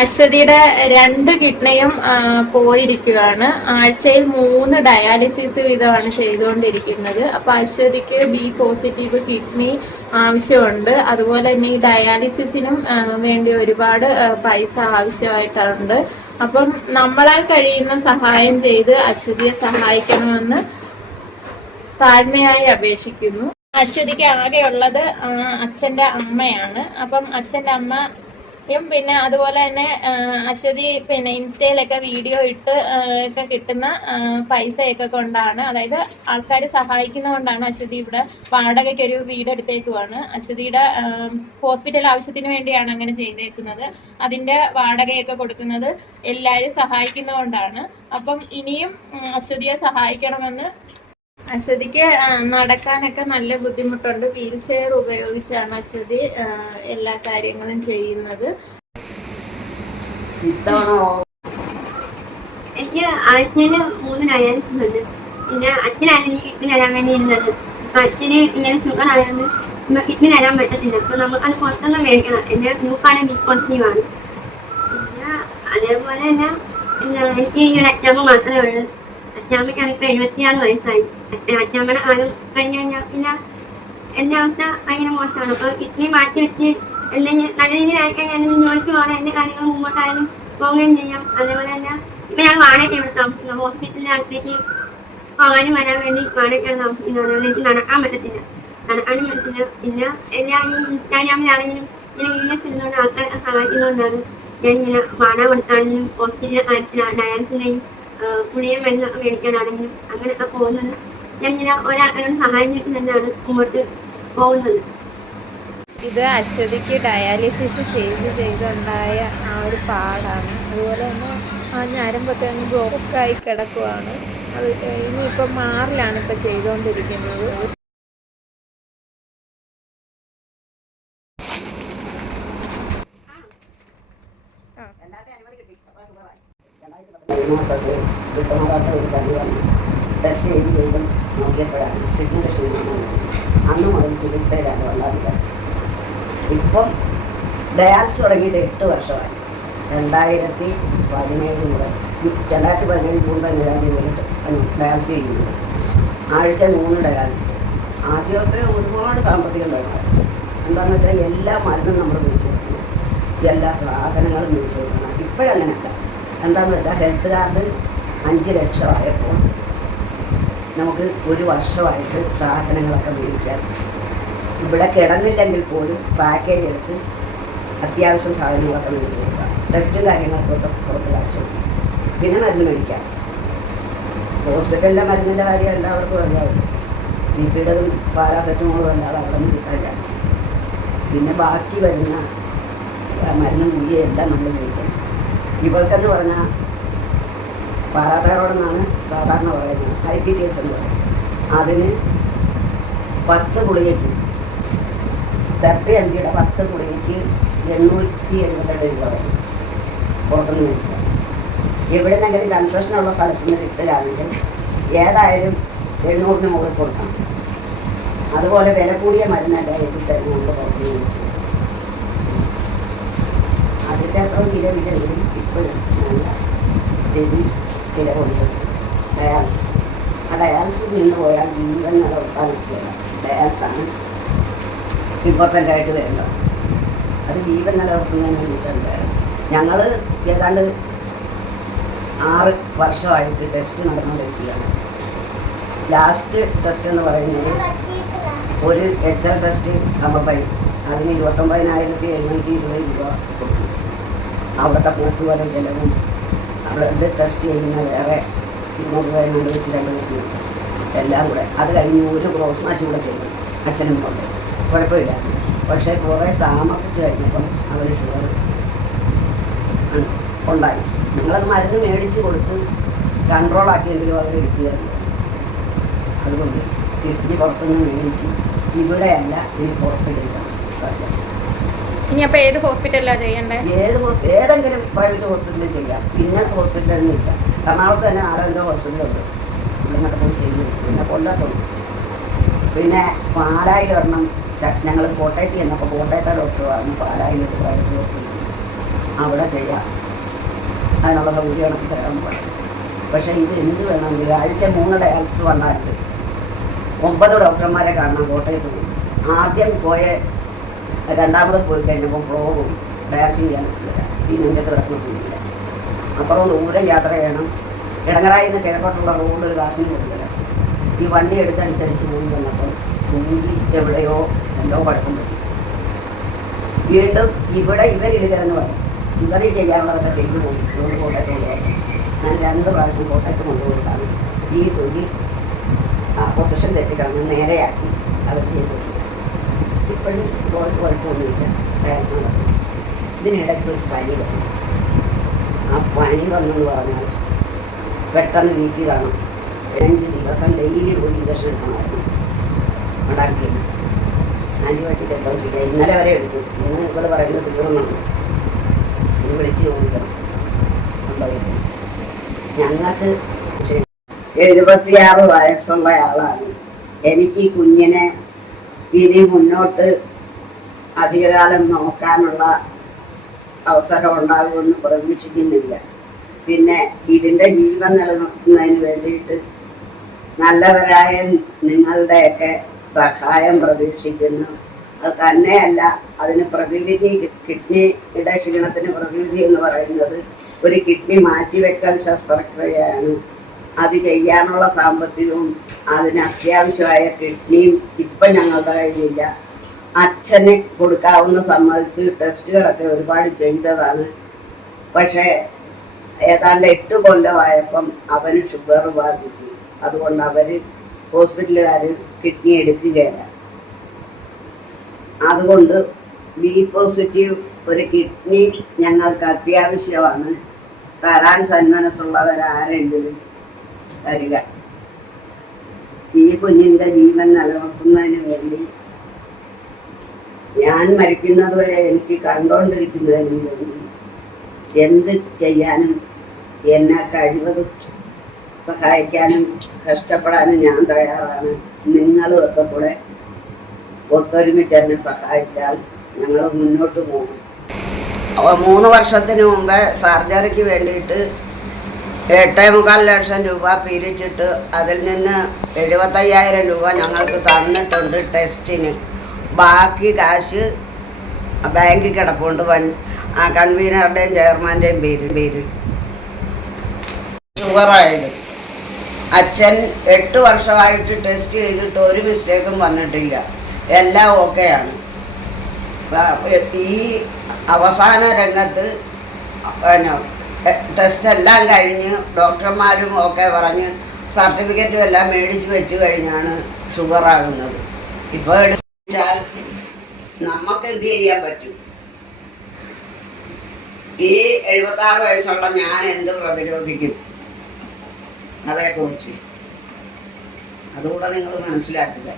അശ്വതിയുടെ രണ്ട് കിഡ്നിയും പോയിരിക്കുകയാണ്. ആഴ്ചയിൽ മൂന്ന് ഡയാലിസിസ് വീതമാണ് ചെയ്തുകൊണ്ടിരിക്കുന്നത്. അപ്പൊ അശ്വതിക്ക് ബി പോസിറ്റീവ് കിഡ്നി ആവശ്യമുണ്ട്. അതുപോലെ തന്നെ ഈ ഡയാലിസിസിനും വേണ്ടി ഒരുപാട് പൈസ ആവശ്യമായിട്ടുണ്ട്. അപ്പം നമ്മളാൽ കഴിയുന്ന സഹായം ചെയ്ത് അശ്വതിയെ സഹായിക്കണമെന്ന് താഴ്മയായി അപേക്ഷിക്കുന്നു. അശ്വതിക്ക് ആകെയുള്ളത് അച്ഛന്റെ അമ്മയാണ്. അപ്പം അച്ഛന്റെ അമ്മയും പിന്നെ അതുപോലെ തന്നെ അശ്വതി പിന്നെ ഇൻസ്റ്റയിലൊക്കെ വീഡിയോ ഇട്ട് ഒക്കെ കിട്ടുന്ന പൈസയൊക്കെ കൊണ്ടാണ് അതായത് ആൾക്കാർ സഹായിക്കുന്നതുകൊണ്ടാണ് അശ്വതി ഇവിടെ വാടകയ്ക്ക് ഒരു വീട് എടുത്തേക്കുവാണ് അശ്വതിയുടെ ഹോസ്പിറ്റൽ ആവശ്യത്തിന് വേണ്ടിയാണ് അങ്ങനെ ചെയ്തേക്കുന്നത്. അതിന്റെ വാടകയൊക്കെ കൊടുക്കുന്നത് എല്ലാവരും സഹായിക്കുന്നതുകൊണ്ടാണ് അപ്പം ഇനിയും അശ്വതിയെ സഹായിക്കണമെന്ന് അശ്വതിക്ക് നടക്കാനൊക്കെ നല്ല ബുദ്ധിമുട്ടുണ്ട്. വീൽ ചെയർ ഉപയോഗിച്ചാണ് അശ്വതി എല്ലാ കാര്യങ്ങളും ചെയ്യുന്നത്. എനിക്ക് അച്ഛന് മൂന്ന് പിന്നെ കിഡ്നി തരാൻ വേണ്ടി ഇരുന്നത് അപ്പൊ അച്ഛന് ഇങ്ങനെ ഷുഗർ ആയതുകൊണ്ട് കിഡ്നി തരാൻ പറ്റത്തില്ല. അപ്പൊ നമുക്ക് അത് മേടിക്കണം. എന്റെ ഗ്രൂപ്പാണ് ബി പോസിറ്റീവ് ആണ് പിന്നെ അതേപോലെ തന്നെ എന്താണ് എനിക്ക് ഈ ഒരു അച്ഛാമ്മ മാത്രമേ ഉള്ളൂ. അച്ഛമ്മയ്ക്കാണ് ഇപ്പൊ എഴുപത്തിയാറ് വയസ്സായി. അച്ഛമ്മയുടെ കാലം കഴിഞ്ഞു കഴിഞ്ഞാൽ പിന്നെ എന്റെ അവസ്ഥ ഭയങ്കര മോശമാണ് അപ്പൊ കിഡ്നി മാറ്റി വെച്ച് എന്തെങ്കിലും നല്ല രീതിയിൽ ആയിക്കാൻ ഞാൻ ജോലിക്ക് പോകണം എന്റെ കാര്യങ്ങൾ മുമ്പോട്ടായാലും പോവുകയും ചെയ്യാം അതേപോലെ തന്നെ ഇപ്പൊ ഞാൻ വാടക ഇവിടെ താമസിക്കുന്നത് ഹോസ്പിറ്റലിന്റെ അടുത്തേക്ക് പോകാനും വരാൻ വേണ്ടി വാടകയ്ക്കാണ് താമസിക്കുന്നത് അതേപോലെ എനിക്ക് നടക്കാൻ പറ്റത്തില്ല നടക്കാനും പറ്റത്തില്ല പിന്നെ എല്ലാ ഈ ഇൻസ്റ്റാഗ്രാമിലാണെങ്കിലും ഇങ്ങനെ വീഡിയോസ് ഇടുന്നതുകൊണ്ട് ആൾക്കാരെ സഹായിക്കുന്നതുകൊണ്ടാണ് ഞാൻ ഇങ്ങനെ വാടക കൊടുത്താണെങ്കിലും ഹോസ്പിറ്റലിലെ കാര്യത്തിലാണ് ഡയാലിസിന്റെയും പുളിയും മരുന്നൊക്കെ മേടിക്കാനാണെങ്കിലും അങ്ങനെയൊക്കെ പോകുന്നത് ഞാൻ ഇങ്ങനെ ഒരാൾക്കാരോട് സഹായം ചോദിച്ചു തന്നെയാണ് മുമ്പോട്ട് പോകുന്നത്. ഇത് അശ്വതിക്ക് ഡയാലിസിസ് ചെയ്ത് ചെയ്തുണ്ടായ ആ ഒരു പാടാണ്. അതുപോലെ തന്നെ ആ ഞരമ്പൊക്കെ അങ്ങ് ബ്ലോക്കായി കിടക്കുവാണ്. അത് ഇനിയിപ്പം മാറിലാണ് ഇപ്പം ചെയ്തുകൊണ്ടിരിക്കുന്നത് ടെസ്റ്റ് ചെയ്ത് ചെയ്തും നോക്കിയപ്പോഴാണ് കിഡ്നിയുടെ ക്ഷീണമാണ് അന്ന് മുതൽ ചികിത്സയിലാണ് വല്ലാതെ ഇപ്പം ഡയാലിസിസ് തുടങ്ങിയിട്ട് എട്ട് വർഷമായി. രണ്ടായിരത്തി പതിനേഴ് മുതൽ രണ്ടായിരത്തി പതിനേഴ് ജൂൺ പതിനേഴാം തീയതി മുതൽ ഡയാലിസിസ് ചെയ്യുന്നത് ആഴ്ച മൂന്ന് ഡയാലിസിസ്. ആദ്യമൊക്കെ ഒരുപാട് സാമ്പത്തികം വേണം എന്താണെന്ന് വെച്ചാൽ എല്ലാ മരുന്നും നമ്മൾ മേടിച്ചു കൊടുക്കണം എല്ലാ സാധനങ്ങളും മേടിച്ചു കൊടുക്കണം. ഇപ്പോഴങ്ങനെയല്ല എന്താണെന്ന് വെച്ചാൽ ഹെൽത്ത് കാർഡ് അഞ്ച് ലക്ഷമായപ്പോൾ നമുക്ക് ഒരു വർഷമായിട്ട് സാധനങ്ങളൊക്കെ മേടിക്കാം ഇവിടെ കിടന്നില്ലെങ്കിൽ പോലും പാക്കേജ് എടുത്ത് അത്യാവശ്യം സാധനങ്ങളൊക്കെ മേടിച്ച് കൊടുക്കാം. ടെസ്റ്റും കാര്യങ്ങൾക്കൊക്കെ പുറത്ത് കാശ്. പിന്നെ മരുന്ന് മേടിക്കാം. ഹോസ്പിറ്റലിലെ മരുന്നിന്റെ കാര്യം എല്ലാവർക്കും അറിയാവും ബി പാരാസെറ്റമോളും അല്ലാതെ അവിടെ നിന്ന് കിട്ടാനില്ല. പിന്നെ ബാക്കി വരുന്ന മരുന്നും എല്ലാം നമ്മൾ മേടിക്കണം ഇവൾക്കെന്ന് പറഞ്ഞാൽ പാരാതൈറോയിഡെന്നാണ് സാധാരണ പറയുന്നത്. ഐ പി ടി എച്ച് എന്ന് പറയും. അതിന് പത്ത് ഗുളികയ്ക്ക് തെർട്ടി അഞ്ചിയുടെ പത്ത് ഗുളികയ്ക്ക് എണ്ണൂറ്റി എഴുപത്തെട്ട് രൂപ വരും. പുറത്തുനിന്ന് മേടിക്കുക എവിടെന്നെങ്കിലും കൺസെഷനുള്ള സ്ഥലത്ത് നിന്ന് കിട്ടുകയാണെങ്കിൽ ഏതായാലും എണ്ണൂറിന് മുകളിൽ കൊടുക്കണം. അതുപോലെ വില കൂടിയ മരുന്നല്ല എഴുതി തരുന്ന നമ്മൾ പുറത്തുനിന്ന് മേടിച്ചു അതിന്റെ ചില വില ഇപ്പോഴും നല്ല രീതി ചിലവുണ്ട്. ഡയാലിസിസ് ആ ഡയാലിസിസ് നിന്ന് പോയാൽ ജീവൻ നിലനിർത്താൻ പറ്റില്ല ഡയാലിസാണ് ഇമ്പോർട്ടന്റ് ആയിട്ട് വേണ്ടത്. അത് ജീവൻ നിലനിർത്തുന്നതിന് വേണ്ടിയിട്ടാണ് ഡയാലിസിസ് ഞങ്ങൾ ഏതാണ്ട് ആറ് വർഷമായിട്ട് ടെസ്റ്റ് നടന്നുകൊണ്ടിരിക്കുകയാണ്. ലാസ്റ്റ് ടെസ്റ്റ് എന്ന് പറയുന്നത് ഒരു എച്ച് എൽ ടെസ്റ്റ് അമ്പത്തൈ അതിന് ഇരുപത്തൊമ്പതിനായിരത്തി എഴുന്നൂറ്റി ഇരുപത് രൂപ കൊടുത്തു. അവിടുത്തെ പോക്കുവരവ് ചിലവും ബ്ലഡ് ടെസ്റ്റ് ചെയ്യുന്ന വേറെ രൂപ കൊണ്ട് വെച്ച് രണ്ട് വെച്ച് എല്ലാം കൂടെ. അത് കഴിഞ്ഞ് ഒരു ക്രോസ് മാച്ച് കൂടെ ചെയ്തു അച്ഛനും കൊണ്ട്. കുഴപ്പമില്ല. പക്ഷേ കുറേ താമസിച്ച് കഴിഞ്ഞപ്പം അവർ ഷുഗർ ഉണ്ടായി. നിങ്ങളത് മരുന്ന് മേടിച്ച് കൊടുത്ത് കൺട്രോളാക്കിയെങ്കിലും അവർ എടുക്കുകയായിരുന്നു അതുകൊണ്ട് കിഡ്നി പുറത്തുനിന്ന് മേടിച്ച് ഇവിടെയല്ല ഇനി പുറത്ത് സാധ്യത ഇനി അപ്പോൾ ഏത് ഹോസ്പിറ്റലിലാണ് ചെയ്യണ്ടേ? ഏത് ഏതെങ്കിലും പ്രൈവറ്റ് ഹോസ്പിറ്റലിൽ ചെയ്യാം. പിന്നെ ഹോസ്പിറ്റലൊന്നും ഇല്ല. എറണാകുളത്ത് തന്നെ ആരോഗ്യ ഹോസ്പിറ്റലുണ്ട്. ഇവിടുന്നൊക്കെ പോയി ചെയ്യും. പിന്നെ കൊല്ലത്തുണ്ട്. പിന്നെ പാലായിൽ ഒരെണ്ണം ഞങ്ങൾ കോട്ടയത്ത് ചെന്നപ്പോൾ കോട്ടയത്തെ ഡോക്ടർ പറഞ്ഞു പാലായിൽ പ്രൈവറ്റ് ഹോസ്പിറ്റൽ അവിടെ ചെയ്യാം. അതിനുള്ള സൗകര്യമാണ് തരാൻ പറയും പക്ഷേ ഇത് എന്ത് വേണമെങ്കിലും ആഴ്ച മൂന്ന് ഡയാലിസിസ് വന്നായിരുന്നു ഒമ്പത് ഡോക്ടർമാരെ കാണണം കോട്ടയത്ത്. ആദ്യം പോയ രണ്ടാമത് പോയി കഴിഞ്ഞപ്പോൾ ഫ്ലോറും ഡയറക്ഷൻ ചെയ്യാൻ പറ്റില്ല. ഈ നെഞ്ചത്ത് കിടക്കുന്ന ചെയ്യില്ല. അപ്പുറം ദൂരെ യാത്ര ചെയ്യണം. ഇടങ്ങറായി നിന്ന് കിഴക്കോട്ടുള്ള റോഡ് ഒരു കാശിന് കൊടുക്കില്ല ഈ വണ്ടി എടുത്തടിച്ചടിച്ച് പോയി വന്നപ്പോൾ സൂചി എവിടെയോ എന്തോ കുഴപ്പം പറ്റി. വീണ്ടും ഇവിടെ ഇവരിടുകയെന്ന് പറഞ്ഞു. ഇവർ ചെയ്യാനുള്ളതൊക്കെ ചെയ്തു പോയി. അതുകൊണ്ട് കോട്ടയത്ത് ഞാൻ രണ്ട് പ്രാവശ്യം കോട്ടയത്ത് കൊണ്ടുപോയിട്ടാണ് ഈ സൂചി പൊസിഷൻ തെറ്റിക്കിടന്ന് നേരെയാക്കി അവർ ചെയ്തു ഇപ്പോഴും കുഴപ്പം കുഴപ്പമൊന്നുമില്ല ഡയാലിസിസ് ഇതിനിടയ്ക്ക് ഒരു പനി വന്നു. ആ പനി വന്നെന്ന് പറഞ്ഞാൽ പെട്ടെന്ന് പി കാണും. അഞ്ച് ദിവസം ഡെയിലി പോയി ഇഞ്ചക്ഷൻ എടുക്കണമായിരുന്നു. ഉണ്ടാക്കിയത്. ആന്റിബയോട്ടിക് എടുത്തോണ്ടിരിക്കുക ഇന്നലെ വരെ എടുത്തു. ഇന്ന് ഇവിടെ പറയുന്നത് തീർന്നാണ് ഇത് വിളിച്ച് ചോദിക്കണം. ഞങ്ങൾക്ക് എഴുപത്തിയാറ് വയസ്സുള്ള ആളാണ്. എനിക്ക് കുഞ്ഞിനെ ഇനി മുന്നോട്ട് അധികകാലം നോക്കാനുള്ള അവസരം ഉണ്ടാകുമെന്ന് പ്രതീക്ഷിക്കുന്നില്ല. പിന്നെ ഇതിന്റെ ജീവൻ നിലനിർത്തുന്നതിന് വേണ്ടിയിട്ട് നല്ലവരായ നിങ്ങളുടെയൊക്കെ സഹായം പ്രതീക്ഷിക്കുന്നു. അത് തന്നെയല്ല അതിന് പ്രതിവിധി കിഡ്നി ക്ഷീണത്തിന് പ്രതിവിധി എന്ന് പറയുന്നത് ഒരു കിഡ്നി മാറ്റിവെക്കൽ ശസ്ത്രക്രിയയാണ്. അത് ചെയ്യാനുള്ള സാമ്പത്തികവും അതിന് അത്യാവശ്യമായ കിഡ്നിയും ഇപ്പം ഞങ്ങളുടെ കയ്യിലില്ല. അച്ഛന് കൊടുക്കാവുന്ന സമ്മതിച്ച് ടെസ്റ്റുകളൊക്കെ ഒരുപാട് ചെയ്തതാണ്. പക്ഷേ ഏതാണ്ട് എട്ട് കൊല്ലമായപ്പം അവന് ഷുഗർ ബാധിച്ചു. അതുകൊണ്ട് അവർ ഹോസ്പിറ്റലുകാർ കിഡ്നി എടുക്കുകയില്ല. അതുകൊണ്ട് ബി പോസിറ്റീവ് ഒരു കിഡ്നി ഞങ്ങൾക്ക് അത്യാവശ്യമാണ്. തരാൻ സന്മനസ്സുള്ളവരാരെങ്കിലും തരിക. ഈ കുഞ്ഞിന്റെ ജീവൻ നിലനിർത്തുന്നതിന് വേണ്ടി ഞാൻ മരിക്കുന്നത് വരെ എനിക്ക് കണ്ടുകൊണ്ടിരിക്കുന്നതിന് വേണ്ടി എന്ത് ചെയ്യാനും എന്നെ കഴിവത് സഹായിക്കാനും കഷ്ടപ്പെടാനും ഞാൻ തയ്യാറാണ്. നിങ്ങളും ഒക്കെ കൂടെ ഒത്തൊരുമിച്ച് എന്നെ സഹായിച്ചാൽ ഞങ്ങൾ മുന്നോട്ട് പോകും. മൂന്ന് വർഷത്തിന് മുമ്പ് സർജറിക്ക് വേണ്ടിയിട്ട് എട്ടേ മുക്കാൽ ലക്ഷം രൂപ പിരിച്ചിട്ട് അതിൽ നിന്ന് എഴുപത്തയ്യായിരം രൂപ ഞങ്ങൾക്ക് തന്നിട്ടുണ്ട് ടെസ്റ്റിന്. ബാക്കി കാശ് ബാങ്കിൽ കിടപ്പുണ്ട് വൻ കൺവീനറുടെയും ചെയർമാന്റെയും പേര് പേര് ഷുഗറായത്. അച്ഛൻ എട്ട് വർഷമായിട്ട് ടെസ്റ്റ് ചെയ്തിട്ട് ഒരു മിസ്റ്റേക്കും വന്നിട്ടില്ല. എല്ലാം ഓക്കെയാണ്. ഈ അവസാന രംഗത്ത് പിന്നെ ടെസ്റ്റ് എല്ലാം കഴിഞ്ഞ് ഡോക്ടർമാരും ഒക്കെ പറഞ്ഞ് സർട്ടിഫിക്കറ്റും എല്ലാം മേടിച്ച് വെച്ച് കഴിഞ്ഞാണ് ഷുഗർ ആകുന്നത് ഇപ്പോൾ എടുത്താൽ നമുക്ക് എന്ത് ചെയ്യാൻ പറ്റും? ഈ എഴുപത്തി ആറ് വയസ്സുള്ള ഞാൻ എന്ത് പ്രതിരോധിക്കും? അതേക്കുറിച്ച്. അതുകൂടെ നിങ്ങൾ മനസ്സിലാക്കുക.